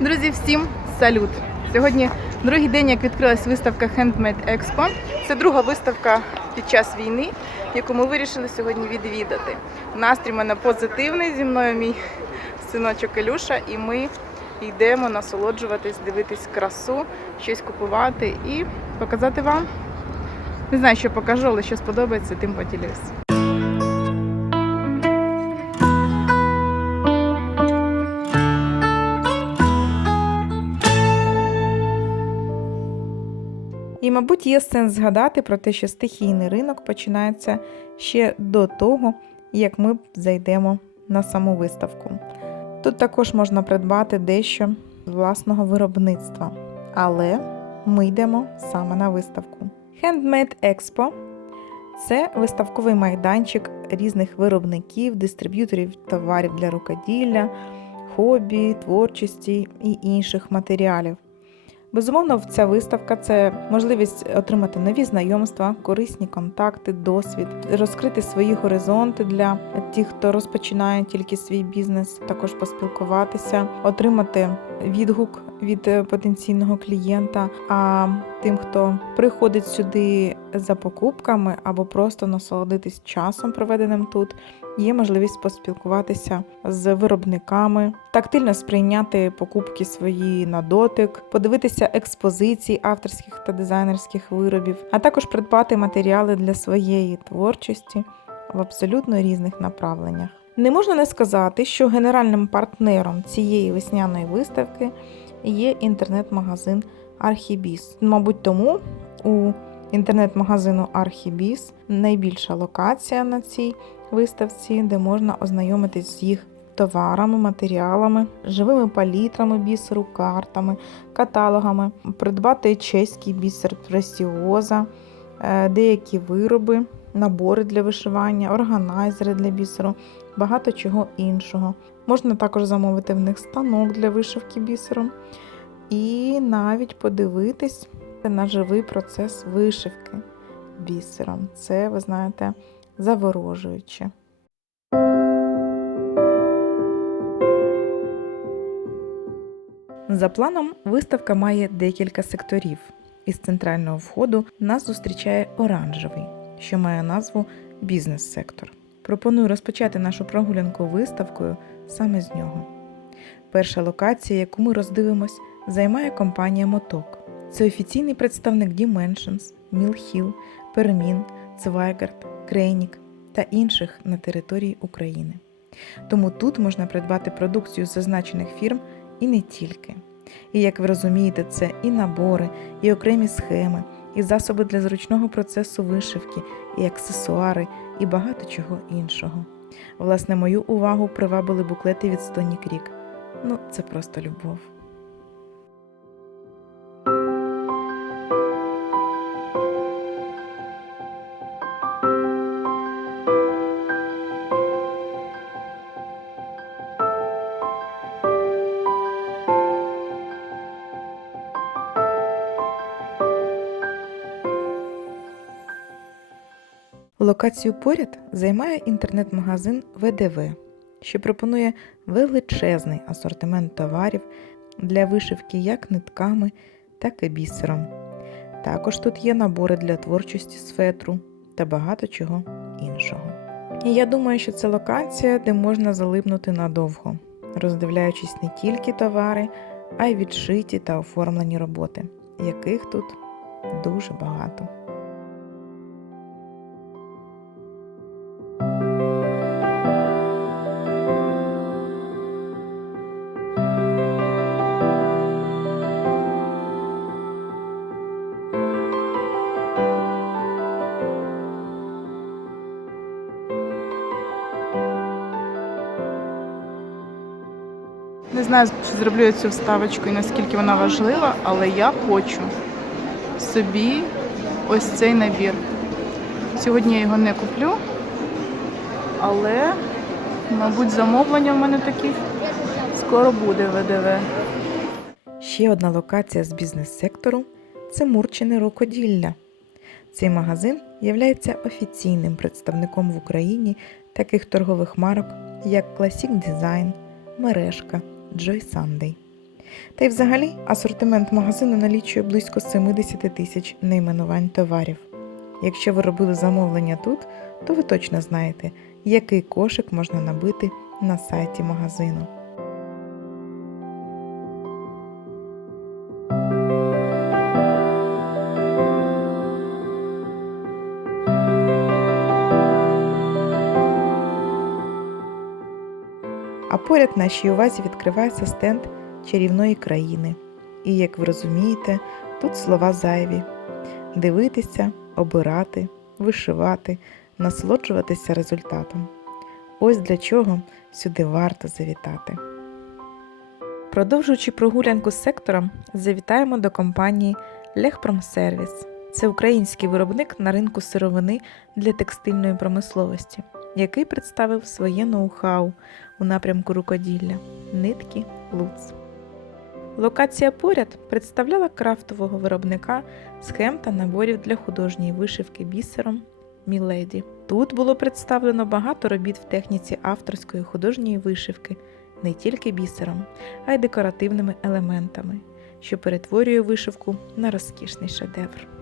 Друзі, всім салют! Сьогодні другий день, як відкрилась виставка Handmade Expo. Це друга виставка під час війни, яку ми вирішили сьогодні відвідати. Настрій мене позитивний зі мною мій синочок Ілюша, і ми йдемо насолоджуватись, дивитись красу, щось купувати і показати вам. Не знаю, що покажу, але що сподобається, тим поділюсь. Мабуть, є сенс згадати про те, що стихійний ринок починається ще до того, як ми зайдемо на саму виставку. Тут також можна придбати дещо з власного виробництва, але ми йдемо саме на виставку. Handmade Expo це виставковий майданчик різних виробників, дистриб'юторів товарів для рукоділля, хобі, творчості і інших матеріалів. Безумовно, ця виставка це можливість отримати нові знайомства, корисні контакти, досвід, розкрити свої горизонти для тих, хто розпочинає тільки свій бізнес, також поспілкуватися, отримати відгук від е, потенційного клієнта. А тим, хто приходить сюди за покупками або просто насолодитись часом, проведеним тут, є можливість поспілкуватися з виробниками, тактильно сприйняти покупки свої на дотик, подивитися експозиції авторських та дизайнерських виробів, а також придбати матеріали для своєї творчості в абсолютно різних направленнях. Не можна не сказати, що генеральним партнером цієї весняної виставки є інтернет-магазин Архібіс. Мабуть, тому у інтернет-магазину Архібіс найбільша локація на цій виставці, де можна ознайомитись з їх товарами, матеріалами, живими палітрами бісеру, картами, каталогами, придбати чеський бісер пресіоза, е, деякі вироби, набори для вишивання, органайзери для бісеру, багато чого іншого. Можна також замовити в них станок для вишивки бісером і навіть подивитись на живий процес вишивки бісером. Це, ви знаєте, заворожуюче. За планом, виставка має декілька секторів. Із центрального входу нас зустрічає оранжевий, що має назву бізнес-сектор. Пропоную розпочати нашу прогулянку виставкою саме з нього. Перша локація, яку ми роздивимось, займає компанія Моток. Це офіційний представник Dimensions, Мілхіл, Пермін, Цвайгард, Крейнік та інших на території України. Тому тут можна придбати продукцію з зазначених фірм і не тільки. І як ви розумієте, це і набори, і окремі схеми, і засоби для зручного процесу вишивки, і аксесуари, і багато чого іншого. Власне, мою увагу привабили буклети від Стоні Крік. Ну, це просто любов. Локацію поряд займає інтернет-магазин ВДВ, що пропонує величезний асортимент товарів для вишивки як нитками, так і бісером. Також тут є набори для творчості з та багато чого іншого. І я думаю, що це локація, де можна залипнути надовго, роздивляючись не тільки товари, а й відшиті та оформлені роботи, яких тут дуже багато. Знаю, чи зроблю я цю вставочку і наскільки вона важлива, але я хочу собі ось цей набір. Сьогодні я його не куплю, але, мабуть, замовлення в мене таких скоро буде ВДВ. Ще одна локація з бізнес-сектору це Мурчине рукоділля. Цей магазин є офіційним представником в Україні таких торгових марок, як Classic Design, Мережка, Joy Sunday. Та й взагалі асортимент магазину налічує близько 70 тисяч найменувань товарів. Якщо ви робили замовлення тут, то ви точно знаєте, який кошик можна набити на сайті магазину. Поряд нашій увазі відкривається стенд чарівної країни. І, як ви розумієте, тут слова зайві: дивитися, обирати, вишивати, насолоджуватися результатом. Ось для чого сюди варто завітати. Продовжуючи прогулянку з сектором, завітаємо до компанії Лехпромсервіс. Це український виробник на ринку сировини для текстильної промисловості, який представив своє ноу-хау у напрямку рукоділля нитки Луц. Локація поряд представляла крафтового виробника схем та наборів для художньої вишивки бісером Міледі. Тут було представлено багато робіт в техніці авторської художньої вишивки не тільки бісером, а й декоративними елементами, що перетворює вишивку на розкішний шедевр.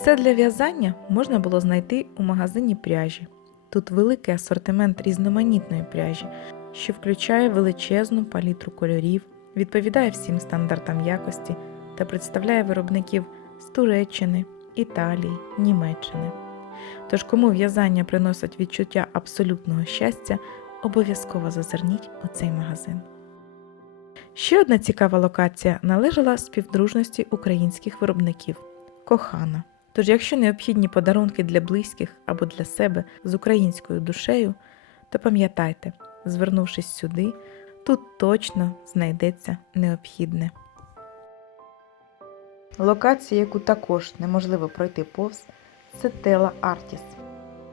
Все для в'язання можна було знайти у магазині пряжі. Тут великий асортимент різноманітної пряжі, що включає величезну палітру кольорів, відповідає всім стандартам якості та представляє виробників з Туреччини, Італії, Німеччини. Тож, кому в'язання приносить відчуття абсолютного щастя, обов'язково зазирніть у цей магазин. Ще одна цікава локація належала співдружності українських виробників Кохана. Тож, якщо необхідні подарунки для близьких або для себе з українською душею, то пам'ятайте, звернувшись сюди, тут точно знайдеться необхідне. Локація, яку також неможливо пройти повз, це Тела Артіс.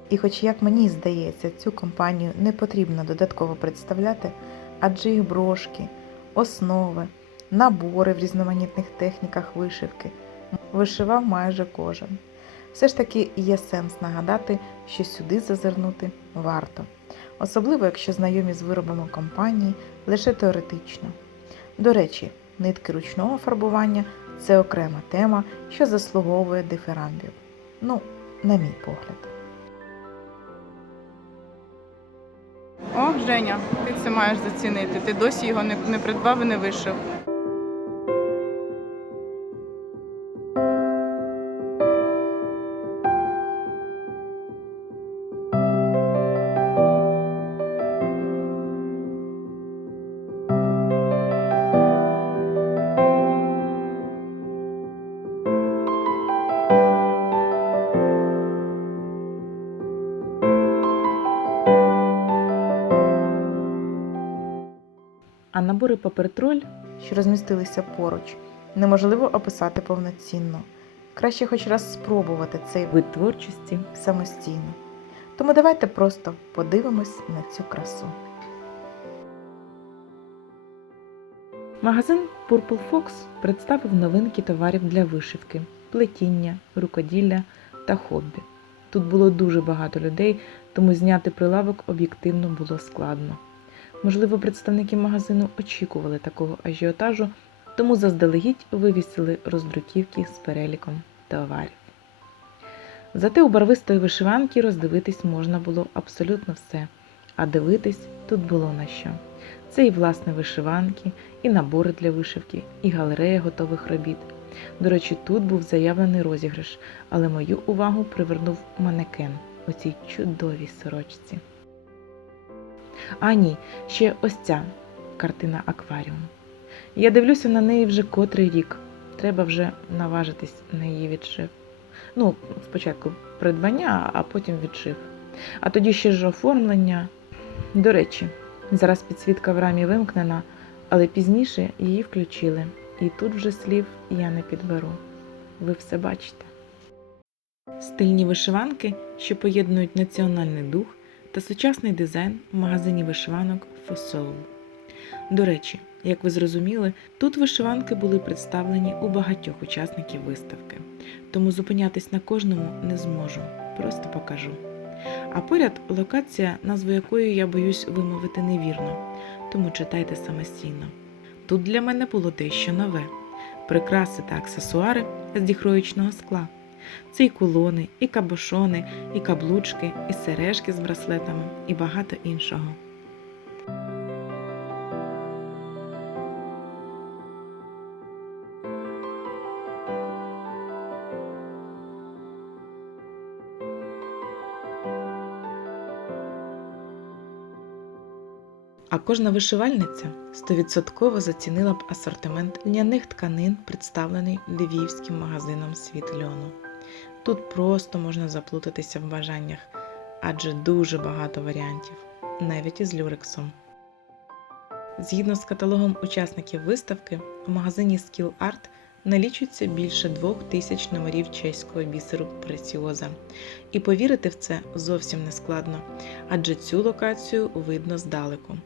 І хоч, як мені здається, цю компанію не потрібно додатково представляти, адже їх брошки, основи, набори в різноманітних техніках вишивки вишивав майже кожен. Все ж таки є сенс нагадати, що сюди зазирнути варто, особливо якщо знайомі з виробами компанії лише теоретично. До речі, нитки ручного фарбування це окрема тема, що заслуговує дифирамбів. Ну, на мій погляд. О, Женя, ти це маєш зацінити. Ти досі його не, не придбав і не вишив. Набори папертроль, що розмістилися поруч, неможливо описати повноцінно. Краще хоч раз спробувати цей вид творчості самостійно. Тому давайте просто подивимось на цю красу. Магазин Purple Fox представив новинки товарів для вишивки, плетіння, рукоділля та хобі. Тут було дуже багато людей, тому зняти прилавок об'єктивно було складно. Можливо, представники магазину очікували такого ажіотажу, тому заздалегідь вивісили роздруківки з переліком товарів. Зате у барвистої вишиванки роздивитись можна було абсолютно все, а дивитись тут було на що. Це і власне вишиванки, і набори для вишивки, і галерея готових робіт. До речі, тут був заявлений розіграш, але мою увагу привернув манекен у цій чудовій сорочці. А ні, ще ось ця картина акваріум. Я дивлюся на неї вже котрий рік. Треба вже наважитись на її відшив. Ну, спочатку придбання, а потім відшив. А тоді ще ж оформлення. До речі, зараз підсвітка в рамі вимкнена, Але пізніше її включили, і тут вже слів я не підберу. Ви все бачите. Стильні вишиванки, що поєднують національний дух та сучасний дизайн в магазині вишиванок Фосоу. До речі, як ви зрозуміли, тут вишиванки були представлені у багатьох учасників виставки, тому зупинятись на кожному не зможу, просто покажу. А поряд локація, назву якої я боюсь вимовити невірно, тому читайте самостійно. Тут для мене було дещо нове: прикраси та аксесуари з діхроїчного скла. Це і кулони, і кабошони, і каблучки, і сережки з браслетами, і багато іншого. А кожна вишивальниця стовідсотково зацінила б асортимент льняних тканин, представлений львівським магазином Світ льону. Тут просто можна заплутатися в бажаннях, адже дуже багато варіантів, навіть із люрексом. Згідно з каталогом учасників виставки, у магазині Skill Art налічується більше двох тисяч номерів чеського бісеру преціоза. І повірити в це зовсім не складно, адже цю локацію видно здалеку.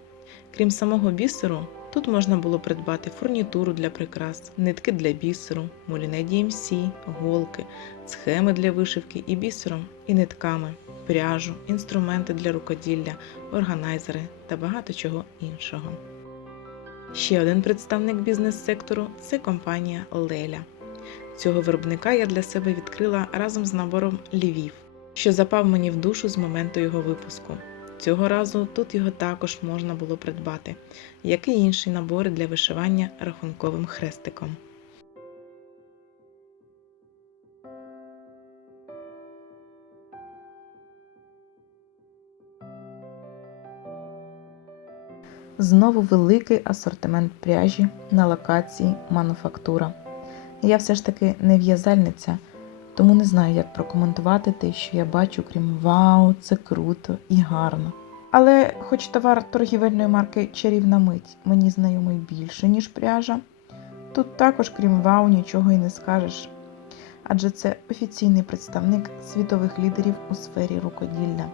Крім самого бісеру, тут можна було придбати фурнітуру для прикрас, нитки для бісеру, муліне DMC, голки, схеми для вишивки і бісером, і нитками, пряжу, інструменти для рукоділля, органайзери та багато чого іншого. Ще один представник бізнес-сектору це компанія Леля. Цього виробника я для себе відкрила разом з набором Львів, що запав мені в душу з моменту його випуску. Цього разу тут його також можна було придбати, як і інші набори для вишивання рахунковим хрестиком. Знову великий асортимент пряжі на локації мануфактура. Я все ж таки не в'язальниця, тому не знаю, як прокоментувати те, що я бачу, крім вау, це круто і гарно. Але, хоч товар торгівельної марки Чарівна мить мені знайомий більше, ніж пряжа, тут також, крім вау, нічого і не скажеш. Адже це офіційний представник світових лідерів у сфері рукоділля.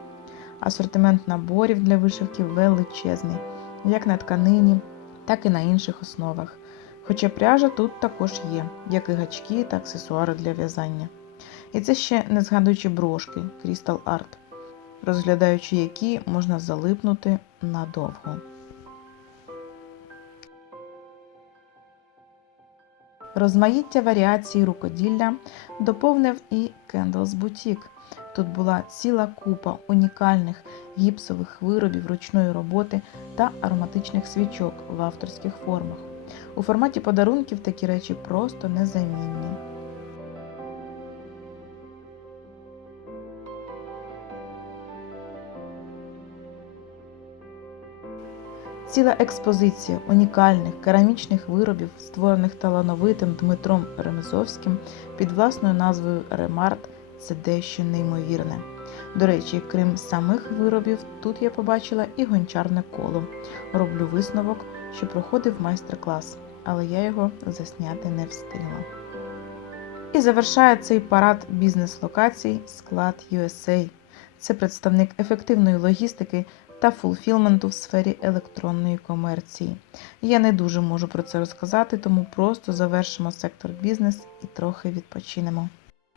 Асортимент наборів для вишивки величезний, як на тканині, так і на інших основах. Хоча пряжа тут також є, як і гачки та аксесуари для в'язання. І це ще не згадуючи брошки Crystal Art, розглядаючи які можна залипнути надовго. Розмаїття варіацій рукоділля доповнив і Candles Boutique. Тут була ціла купа унікальних гіпсових виробів ручної роботи та ароматичних свічок в авторських формах. У форматі подарунків такі речі просто незамінні. Ціла експозиція унікальних керамічних виробів, створених талановитим Дмитром Ремезовським під власною назвою Ремарт це дещо неймовірне. До речі, крім самих виробів, тут я побачила і гончарне коло. Роблю висновок, що проходив майстер-клас, але я його засняти не встигла. І завершає цей парад бізнес-локацій склад USA. Це представник ефективної логістики та фулфілменту в сфері електронної комерції. Я не дуже можу про це розказати, тому просто завершимо сектор бізнес і трохи відпочинемо.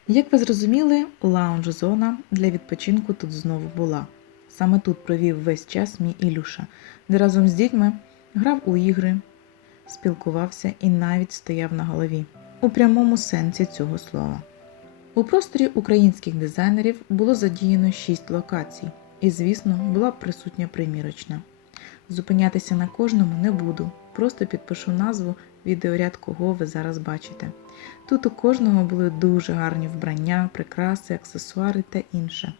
Як ви зрозуміли, лаунж-зона для відпочинку тут знову була. Саме тут провів весь час мій Ілюша, де разом з дітьми грав у ігри, спілкувався і навіть стояв на голові у прямому сенсі цього слова. У просторі українських дизайнерів було задіяно 6 локацій, і, звісно, була б присутня примірочна. Зупинятися на кожному не буду, просто підпишу назву відеоряд, кого ви зараз бачите. Тут у кожного були дуже гарні вбрання, прикраси, аксесуари та інше.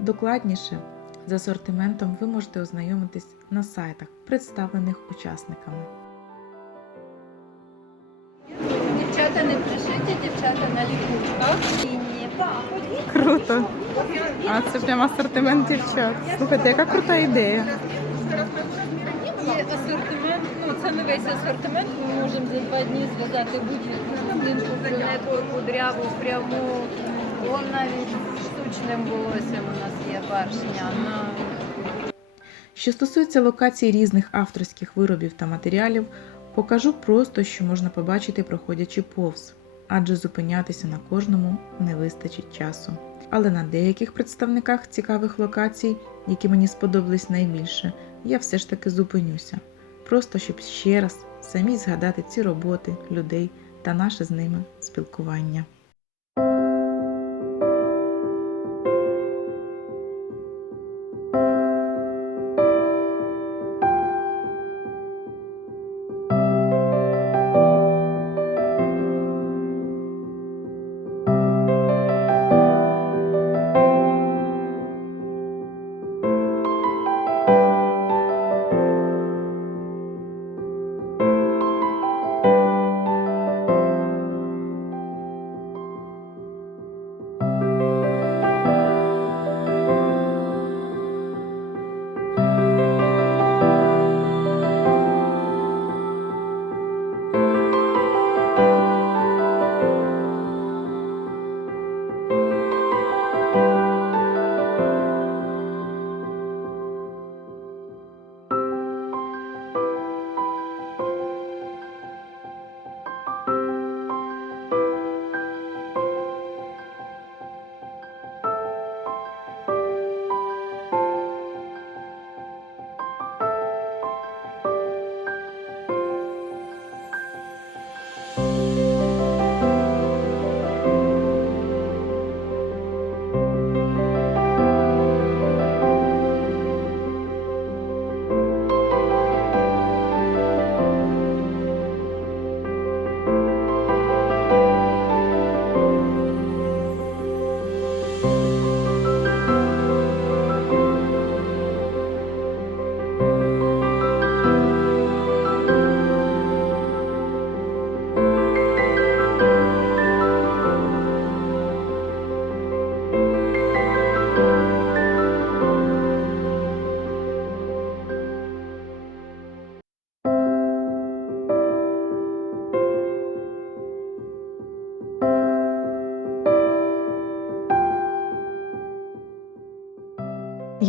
Докладніше з асортиментом ви можете ознайомитись на сайтах, представлених учасниками. Дівчата на ліпучках. Круто. А це прям асортимент дівчат. Слухайте, яка крута ідея. І асортимент, ну це не весь асортимент. Ми можемо за два дні зв'язати будь-яку брюнетку, кудряву, пряму. Вон навіть з штучним волоссям у нас є баршня. На Що стосується локацій різних авторських виробів та матеріалів, покажу просто, що можна побачити, проходячи повз, адже зупинятися на кожному не вистачить часу. Але на деяких представниках цікавих локацій, які мені сподобались найбільше, я все ж таки зупинюся, просто щоб ще раз самі згадати ці роботи, людей та наше з ними спілкування.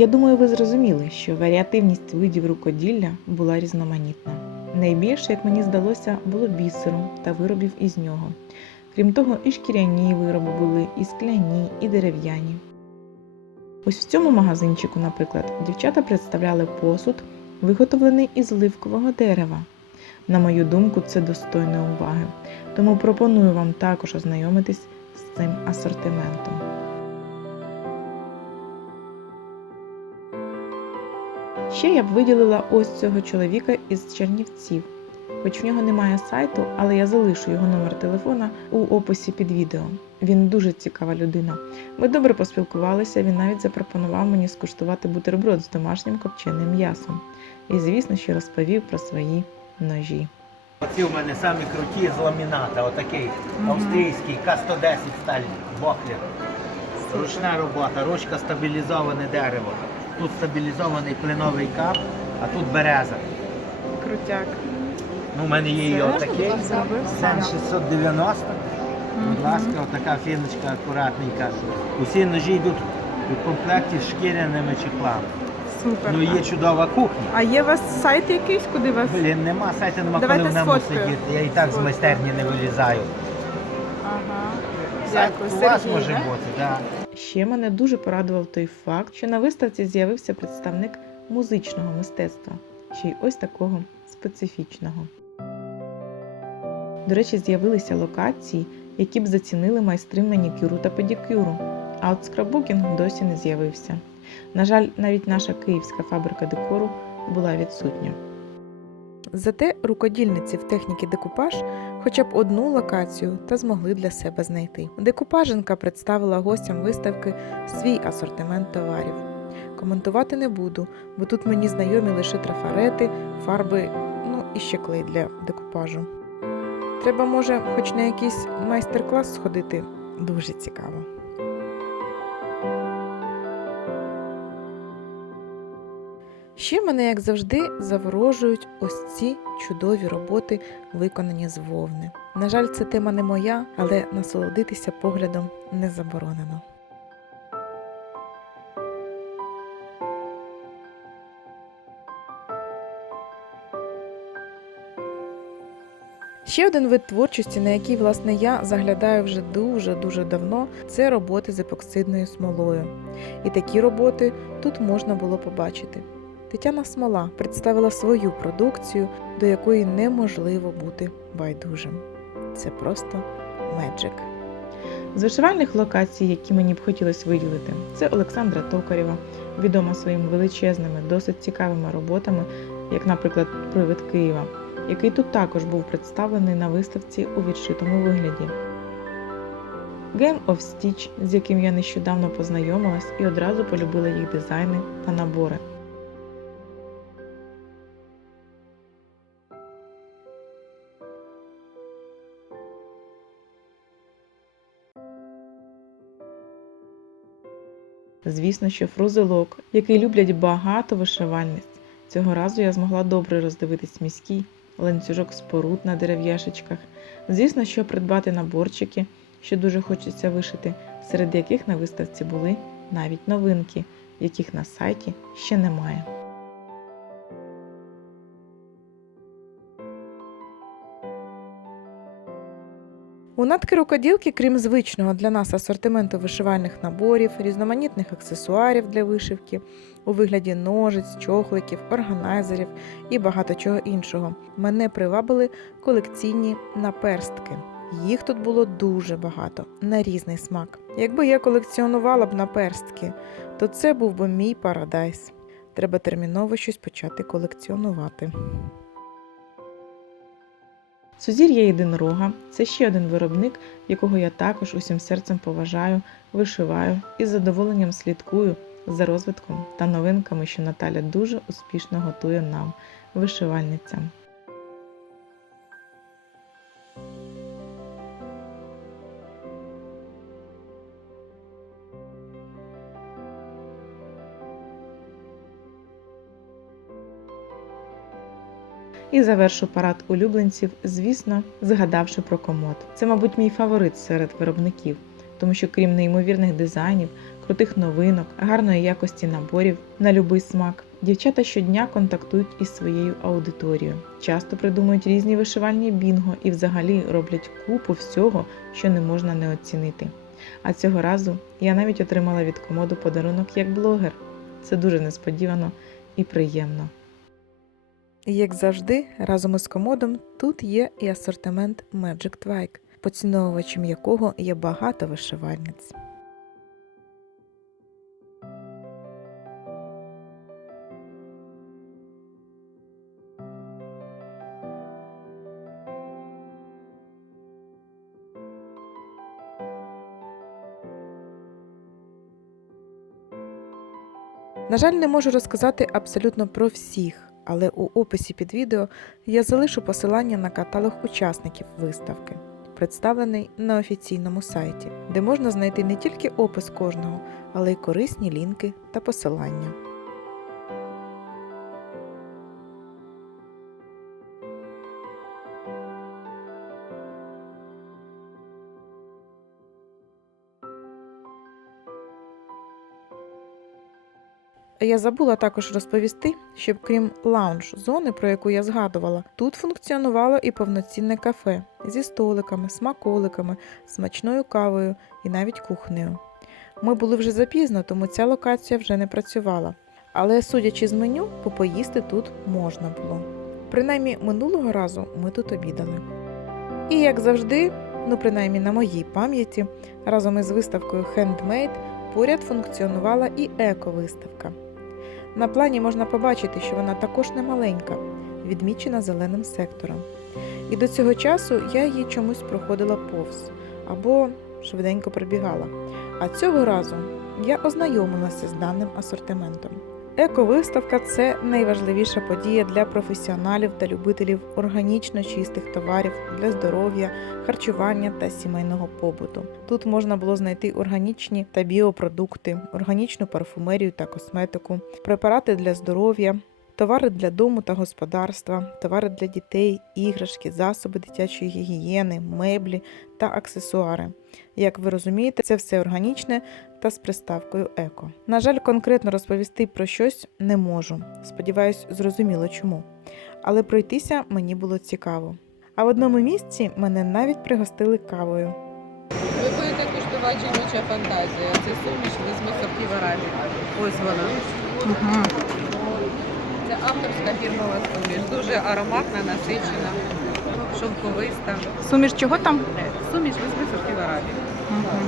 Я думаю, ви зрозуміли, що варіативність видів рукоділля була різноманітна. Найбільше, як мені здалося, було бісеру та виробів із нього. Крім того, і шкіряні вироби були, і скляні, і дерев'яні. Ось в цьому магазинчику, наприклад, дівчата представляли посуд, виготовлений із оливкового дерева. На мою думку, це достойно уваги, тому пропоную вам також ознайомитись з цим асортиментом. Ще я б виділила ось цього чоловіка із Чернівців. Хоч в нього немає сайту, але я залишу його номер телефона у описі під відео. Він дуже цікава людина. Ми добре поспілкувалися, він навіть запропонував мені скуштувати бутерброд з домашнім копченим м'ясом. І, звісно, що розповів про свої ножі. Оці у мене самі круті з ламіната, отакий австрійський К-110 сталь Бохлер. Ручна робота, ручка стабілізоване дерево. Тут стабілізований кленовий кап, а тут береза. Крутяк. Ну, у мене є Це отакий. Сен 690. Будь ласка, отака фіночка акуратненька. Усі ножі йдуть у комплекті з шкіряними чехлами. Супер. Ну є чудова кухня. А є у вас сайт якийсь, куди вас? Блін, нема сайту, нема Давайте коли в ньому сфоткаю. сидіти. Я і так з майстерні не вилізаю. Ага. Сайт Дякую, у вас Сергій, може да? бути, так. Ще мене дуже порадував той факт, що на виставці з'явився представник музичного мистецтва, ще й ось такого специфічного. До речі, з'явилися локації, які б зацінили майстри манікюру та педикюру, а от скраббукінг досі не з'явився. На жаль, навіть наша київська фабрика декору була відсутня. Зате рукодільниці в техніці декупаж хоча б одну локацію та змогли для себе знайти. Декупаженка представила гостям виставки свій асортимент товарів. Коментувати не буду, бо тут мені знайомі лише трафарети, фарби, ну і ще клей для декупажу. Треба, може, хоч на якийсь майстер-клас сходити. Дуже цікаво. Ще мене, як завжди, заворожують ось ці чудові роботи, виконані з вовни. На жаль, це тема не моя, але насолодитися поглядом не заборонено. Ще один вид творчості, на який власне я заглядаю вже дуже-дуже давно, це роботи з епоксидною смолою. І такі роботи тут можна було побачити. Тетяна Смола представила свою продукцію, до якої неможливо бути байдужим. Це просто меджик. З вишивальних локацій, які мені б хотілося виділити, це Олександра Токарєва, відома своїми величезними, досить цікавими роботами, як, наприклад, Привид Києва, який тут також був представлений на виставці у відшитому вигляді. Game of Stitch, з яким я нещодавно познайомилась і одразу полюбила їх дизайни та набори. Звісно, що фрузелок, який люблять багато вишивальниць. Цього разу я змогла добре роздивитись міський ланцюжок споруд на дерев'яшечках. Звісно, що придбати наборчики, що дуже хочеться вишити, серед яких на виставці були навіть новинки, яких на сайті ще немає. У натки рукоділки, крім звичного для нас асортименту вишивальних наборів, різноманітних аксесуарів для вишивки у вигляді ножиць, чохликів, органайзерів і багато чого іншого, мене привабили колекційні наперстки. Їх тут було дуже багато на різний смак. Якби я колекціонувала б наперстки, то це був би мій парадайс. Треба терміново щось почати колекціонувати. Сузір'я єдинорога це ще один виробник, якого я також усім серцем поважаю, вишиваю і з задоволенням слідкую за розвитком та новинками, що Наталя дуже успішно готує нам, вишивальницям. І завершу парад улюбленців, звісно, згадавши про комод. Це, мабуть, мій фаворит серед виробників, тому що крім неймовірних дизайнів, крутих новинок, гарної якості наборів на любий смак, дівчата щодня контактують із своєю аудиторією, часто придумують різні вишивальні бінго і взагалі роблять купу всього, що не можна не оцінити. А цього разу я навіть отримала від комоду подарунок як блогер. Це дуже несподівано і приємно. Як завжди, разом із комодом тут є і асортимент Magic Twike, поціновувачем якого є багато вишивальниць. На жаль, не можу розказати абсолютно про всіх, але у описі під відео я залишу посилання на каталог учасників виставки, представлений на офіційному сайті, де можна знайти не тільки опис кожного, але й корисні лінки та посилання. Я забула також розповісти, що крім лаунж-зони, про яку я згадувала, тут функціонувало і повноцінне кафе зі столиками, смаколиками, смачною кавою і навіть кухнею. Ми були вже запізно, тому ця локація вже не працювала. Але, судячи з меню, попоїсти тут можна було. Принаймні минулого разу ми тут обідали. І як завжди, ну принаймні на моїй пам'яті, разом із виставкою Handmade поряд функціонувала і еко-виставка. На плані можна побачити, що вона також не маленька, відмічена зеленим сектором. І до цього часу я її чомусь проходила повз або швиденько прибігала. А цього разу я ознайомилася з даним асортиментом. Ековиставка це найважливіша подія для професіоналів та любителів органічно чистих товарів для здоров'я, харчування та сімейного побуту. Тут можна було знайти органічні та біопродукти, органічну парфумерію та косметику, препарати для здоров'я, товари для дому та господарства, товари для дітей, іграшки, засоби дитячої гігієни, меблі та аксесуари. Як ви розумієте, це все органічне та з приставкою еко. На жаль, конкретно розповісти про щось не можу. Сподіваюсь, зрозуміло чому. Але пройтися мені було цікаво. А в одному місці мене навіть пригостили кавою. Ви будете куштувати жіноча фантазія. Це суміш візьми сортів Арабі. Ось вона. Угу. Авторська фірмова суміш. Дуже ароматна, насичена, шовковиста. Суміш чого там? Суміш візьми сортів Арабі. Угу.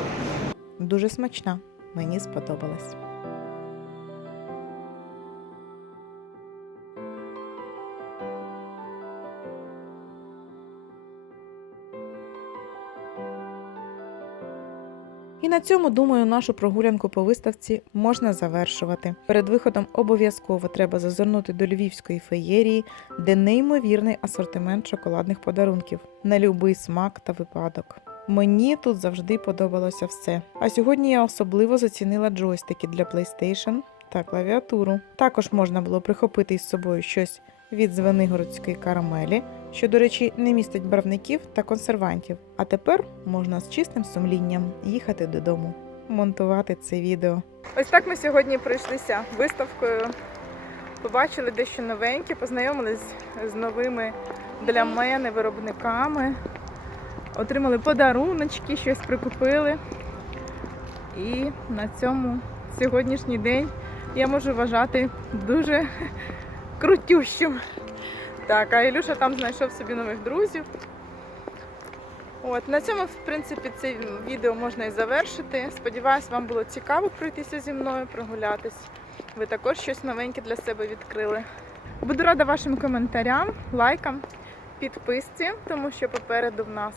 Дуже смачна, мені сподобалась. На цьому, думаю, нашу прогулянку по виставці можна завершувати. Перед виходом обов'язково треба зазирнути до львівської феєрії, де неймовірний асортимент шоколадних подарунків на любий смак та випадок. Мені тут завжди подобалося все. А сьогодні я особливо зацінила джойстики для PlayStation та клавіатуру. Також можна було прихопити із собою щось від звенигородської карамелі, що, до речі, не містить барвників та консервантів. А тепер можна з чистим сумлінням їхати додому, монтувати це відео. Ось так ми сьогодні пройшлися виставкою. Побачили дещо новеньке, познайомились з новими для мене виробниками. Отримали подаруночки, щось прикупили. І на цьому сьогоднішній день я можу вважати дуже крутющим. Так, а Ілюша там знайшов собі нових друзів. От, на цьому, в принципі, це відео можна і завершити. Сподіваюсь, вам було цікаво пройтися зі мною, прогулятись. Ви також щось новеньке для себе відкрили. Буду рада вашим коментарям, лайкам, підписці, тому що попереду в нас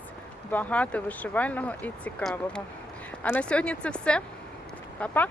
багато вишивального і цікавого. А на сьогодні це все. Па-па!